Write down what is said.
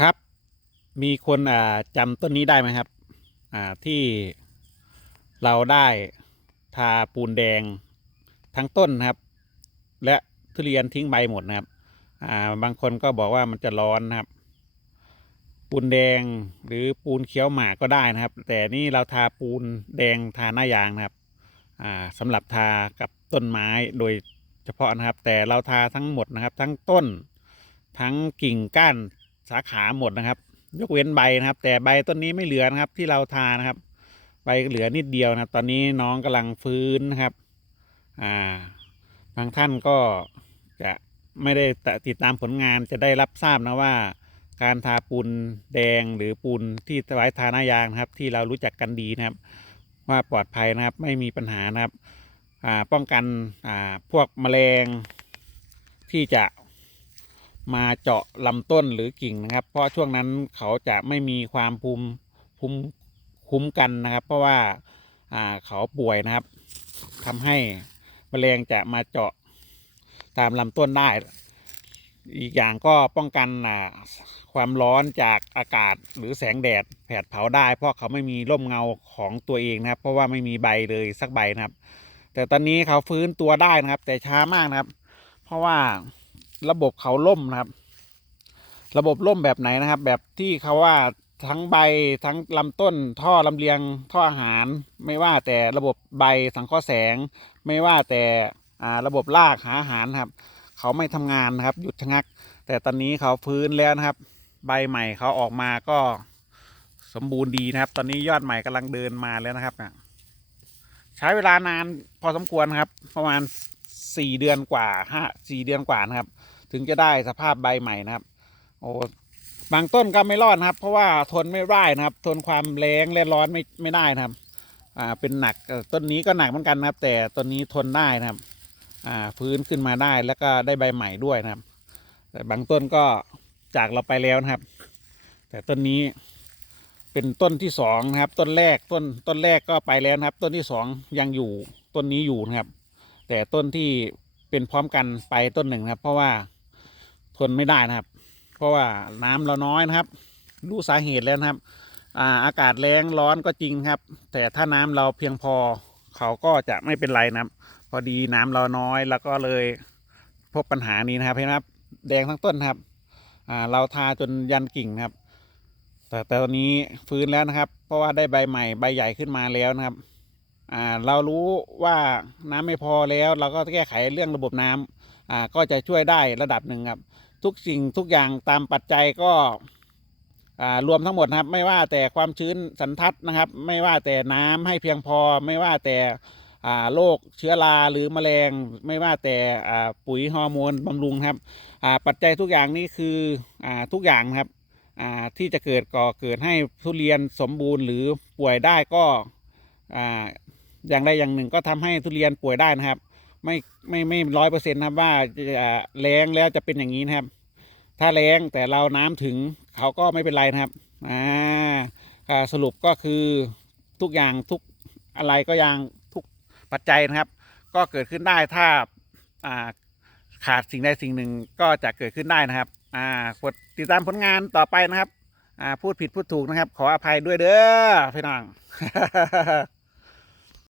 ครับ มีคนอ่าจำต้นนี้ได้ไหมครับ อ่าที่เราได้ทาปูนแดงทั้งต้นนะครับ และทุเรียนทิ้งใบหมดนะครับ อ่าบางคนก็บอกว่ามันจะร้อนนะครับ ปูนแดงหรือปูนเขียวหมากก็ได้นะครับ แต่นี่เราทาปูนแดงทาหน้ายางนะครับ อ่าสำหรับทากับต้นไม้โดยเฉพาะนะครับ แต่เราทาทั้งหมดนะครับ ทั้งต้น ทั้งกิ่งก้าน สาขาหมดนะครับ ยกเว้นใบนะครับ แต่ใบต้นนี้ไม่เหลือนะครับ ที่เราทานะครับ ใบเหลือนิดเดียวนะครับ ตอนนี้น้องกำลังฟื้นนะครับอ่าบางท่านก็จะไม่ได้ติดตามผลงานจะได้รับทราบนะว่า การทาปูนแดงหรือปูนที่ไว้ทาหน้ายางนะครับ ที่เรารู้จักกันดีนะครับ ว่าปลอดภัยนะครับไม่มีปัญหานะครับป้องกันพวกแมลงที่จะ มาเจาะลำต้นหรือกิ่งนะครับ เพราะช่วงนั้นเขาจะไม่มีความภูมิภูมิคุ้มกันนะครับ เพราะว่าเขาป่วยนะครับทำให้แมลงจะมาเจาะตามลำต้นได้ อีกอย่างก็ป้องกันความร้อนจากอากาศหรือแสงแดดแผดเผาได้ เพราะเขาไม่มีร่มเงาของตัวเองนะครับ เพราะว่าไม่มีใบเลยสักใบนะครับ แต่ตอนนี้เขาฟื้นตัวได้นะครับ แต่ช้ามากนะครับ เพราะว่า ระบบเขาล่มนะครับ ระบบล่มแบบไหนนะครับ แบบที่เขาว่าทั้งใบทั้งลำต้น ท่อลำเลียงท่ออาหาร ไม่ว่าแต่ระบบใบสังเคราะห์แสง ไม่ว่าแต่ระบบรากหาอาหารครับ เขาไม่ทำงานนะครับ หยุดชะงัก แต่ตอนนี้เขาฟื้นแล้วนะครับ ใบใหม่เขาออกมาก็สมบูรณ์ดีนะครับ ตอนนี้ยอดใหม่กำลังเดินมาแล้วนะครับ ใช้เวลานานพอสมควรครับ ประมาณ สี่เดือนกว่าห้าสี่เดือนกว่านะครับ ถึงจะได้สภาพใบใหม่นะครับ โอ้บางต้นก็ไม่รอดนะครับ เพราะว่าทนไม่ได้นะครับ ทนความแรงและร้อนไม่ไม่ได้นะครับ อ่าเป็นหนักต้นนี้ก็หนักเหมือนกันนะครับ แต่ต้นนี้ทนได้นะครับ อ่าฟื้นขึ้นมาได้แล้วก็ได้ใบใหม่ด้วยนะครับ แต่บางต้นก็จากเราไปแล้วนะครับ แต่ต้นนี้เป็นต้นที่สองนะครับ ต้นแรกต้นต้นแรกก็ไปแล้วนะครับ ต้นที่สองยังอยู่ต้นนี้อยู่นะครับ แต่ต้นที่เป็นพร้อมกันไปต้นหนึ่งนะครับ เพราะว่าทนไม่ได้นะครับ เพราะว่าน้ำเราน้อยนะครับ รู้สาเหตุแล้วนะครับอาอากาศแรงร้อนก็จริงครับ แต่ถ้าน้ำเราเพียงพอเขาก็จะไม่เป็นไรนะครับ พอดีน้ำเราน้อยแล้วก็เลยพบปัญหานี้นะครับเห็นไหมครับ แดงทั้งต้นครับอ่าเราทาจนยันกิ่งครับ แต่แต่ตอนนี้ฟื้นแล้วนะครับ เพราะว่าได้ใบใหม่ใบใหญ่ขึ้นมาแล้วนะครับ เรารู้ว่าน้ำไม่พอแล้ว เราก็แก้ไขเรื่องระบบน้ำอ่าก็จะช่วยได้ระดับหนึ่งครับ ทุกสิ่งทุกอย่างตามปัจจัยก็อ่ารวมทั้งหมดครับ ไม่ว่าแต่ความชื้นสันทัดนะครับ ไม่ว่าแต่น้ำให้เพียงพอ ไม่ว่าแต่โรคเชื้อราหรือแมลง ไม่ว่าแต่ปุ๋ยฮอร์โมนบำรุงครับปัจจัยทุกอย่างนี้คืออทุกอย่างครับที่จะเกิดก่อเกิดให้ทุเรียนสมบูรณ์หรือป่วยได้ก็ อย่างใดอย่างหนึ่งก็ทำให้ทุเรียนป่วยได้นะครับ ไม่ไม่ไม่ร้อยเปอร์เซ็นต์นะครับว่าอ่าแรงแล้วจะเป็นอย่างนี้นะครับ ถ้าแรงแต่เราน้ำถึงเขาก็ไม่เป็นไรนะครับอ่าสรุปก็คือทุกอย่างทุกอะไรก็ย่างทุกปัจจัยนะครับ ก็เกิดขึ้นได้ถ้าอ่าขาดสิ่งใดสิ่งหนึ่งก็จะเกิดขึ้นได้นะครับอ่ากดติดตามผลงานต่อไปนะครับอ่าพูดผิดพูดถูกนะครับ ขออภัยด้วยเด้อพี่น้อง